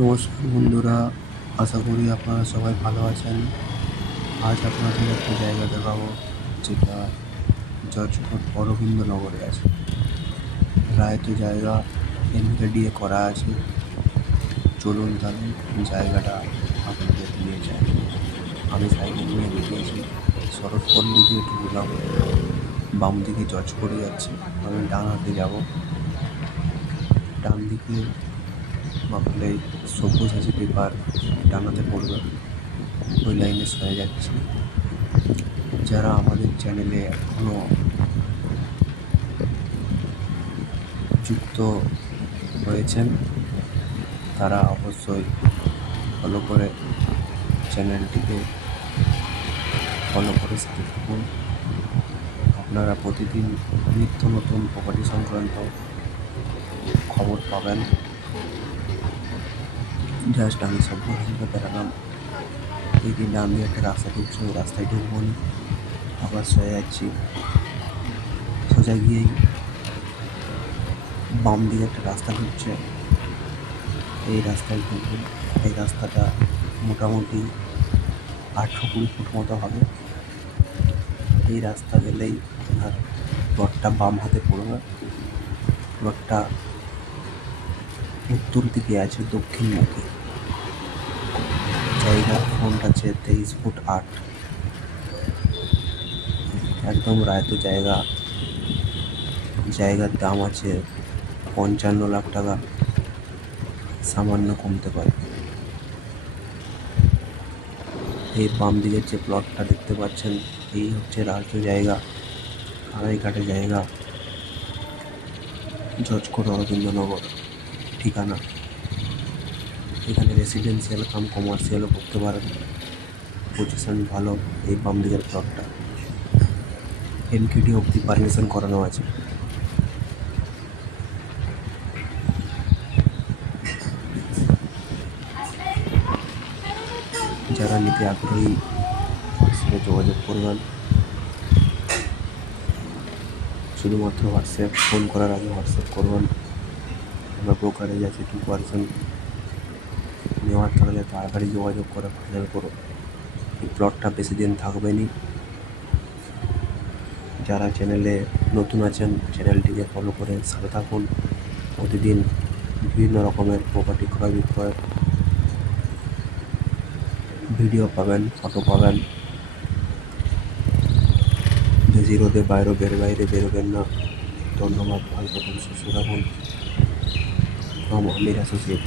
নমস্কার বন্ধুরা, আশা করি আপনারা সবাই ভালো আছেন। আজ আপনাদের একটা জায়গা দেখাবো, যেটা জর্জকোট অরবিন্দনগরে আছে। রায়ত জায়গা এমকেডিএ করা আছে। চলুন তাহলে জায়গাটা আপনাদের নিয়ে যাই। আমি সাইকেল নিয়ে বেরিয়েছি শরৎপল্লী দিয়ে ঢুকলাম বাম দিকে জজকোটে যাচ্ছি, আমি ডান হাতে যাব। ডান দিকে বাঁকলে সবুজ আছে পেপার ডানাতে পড়বে। ওই লাইনে সরে যাচ্ছে। যারা আমাদের চ্যানেলে এখনও যুক্ত হয়েছেন, তারা অবশ্যই ফলো করে চ্যানেলটিকে ফলো করে সাথে থাকুন। আপনারা প্রতিদিন নিত্য নতুন প্রপার্টি সংক্রান্ত খবর পাবেন। জাস্ট আমি সব বন্ধুকে বেড়ালাম এই দিন আমি একটা রাস্তা ঢুকছি ওই রাস্তায় ঢুকবো না। আবার সয়ে যাচ্ছি। সোজা গিয়েই বাম দিকে একটা রাস্তা ঢুকছে। এই রাস্তায় ঢুকবো। এই রাস্তাটা মোটামুটি আঠেরো কুড়ি ফুট মতো হবে। এই রাস্তা গেলেই আপনার রথটা বাম হাতে পড়বে। রথটা উত্তর দিকে আছে দক্ষিণমুখী জায়গা ফ্রন্ট আছে তেইশ ফুট আট। একদম রায়ত জায়গা। জায়গার দাম আছে পঞ্চান্ন লাখ টাকা। সামান্য কমতে পারে। এই বাম দিকের যে প্লটটা দেখতে পাচ্ছেন, এই হচ্ছে রাজ্য জায়গা আড়াইঘাটে জায়গা। জজকোট অরবিন্দনগর ঠিকানা। এখানে রেসিডেন্সিয়াল কাম কমার্শিয়ালও করতে পারেন। পজিশন ভালো, এই বাম দিকের প্লটটা এমকিডি অবধি পারমিশন করানো আছে। যারা নিতে আগ্রহী হোয়াটসঅ্যাপে যোগাযোগ করবেন। শুধুমাত্র হোয়াটসঅ্যাপ ফোন করার আগে হোয়াটসঅ্যাপ করবেন। আমরা ব্রোকারেজ আছে টু পার্সেন্ট নেওয়ার থাকলে তাড়াতাড়ি যোগাযোগ করে ফাইনাল করো। এই প্লটটা বেশি দিন থাকবে নি। যারা চ্যানেলে নতুন আছেন চ্যানেলটিকে ফলো করে সাথে থাকুন। প্রতিদিন বিভিন্ন রকমের প্রপার্টি ক্রয় বিক্রয় ভিডিও পাবেন ফটো পাবেন। বেশি রোদে বাইরে, বের বাইরে বেরোবেন না। ধন্যবাদ, ভালো থাকুন, সুস্থ থাকুন। Vamos, ver mira, socios.